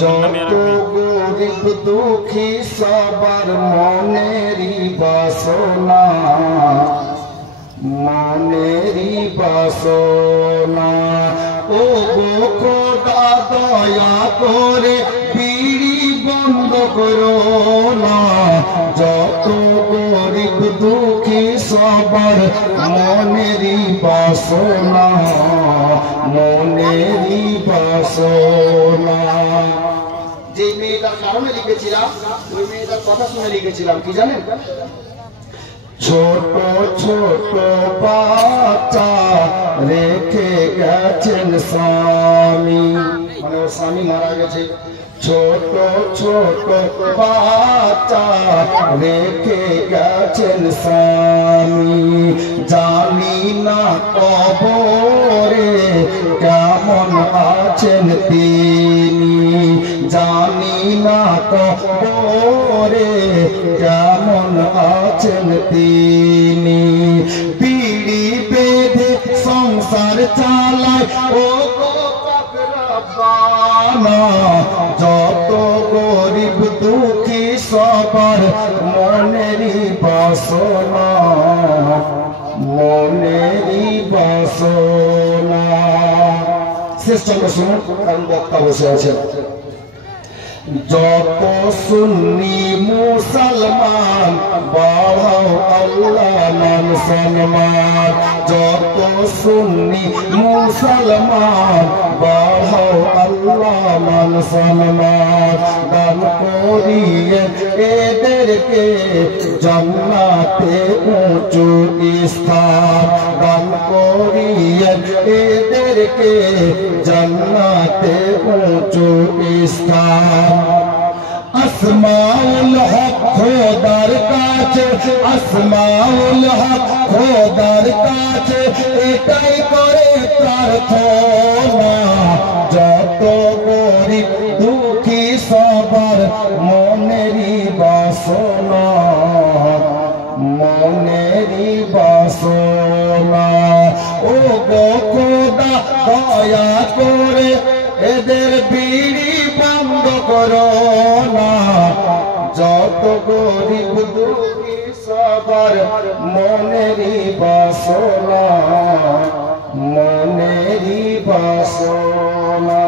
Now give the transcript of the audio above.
যত গরিব দুঃখী সবার মনেরই বাসনা, মনেরই বাসনা। ও গো খোদা দয়া করে বিড়ি বন্ধ করো না, যত গরিব দুঃখী সবার মনেরই বাসনা, মনেরই বাসনা। যে মেয়েটার কারণে লিখেছিলাম ওই মেয়েটার কথা শুনে লিখেছিলাম, কি জানেন? ছোট ছোট বাচ্চা রেখে গেছেন স্বামী, মানে ওর স্বামী মারা গেছে। ছোট ছোট বাচ্চা রেখে গেছেন স্বামী, জানি না কবরে কেমন আছেন তিনি, জানি না কবরে কেমন আছেন তিনি। বিড়ি বেঁধে সংসার চালায় ও যত গরিব দুঃখী সবার মনেরই বাসনা, মনেরই বাসনা। শেষ চন্দ্র শুনুন, কারণ বক্তা বসে আছেন। যত সুন্নি মুসলমান বাড়াও আল্লাহ মান সম্মান, যত সুন্নি মুসলমান বাড়াও আল্লাহ মান সম্মান। দান করিয়ে এদেরকে জান্নাতে উঁচু স্থান, দান করিয়ে এদেরকে জান্নাতে উঁচু স্থান। আসমাউল হক খোদার কাছে, আসমাউল হক খোদার কাছে এটাই করে প্রার্থনা, যত গরিব দুঃখী সবার মনেরই বাসনা, মনেরই বাসনা। ও গো খোদা দয়া করে এদের বিড়ি বন্ধ করো না, যত গরিব দুঃখী সবার মনেরই বাসনা, মনেরই বাসনা।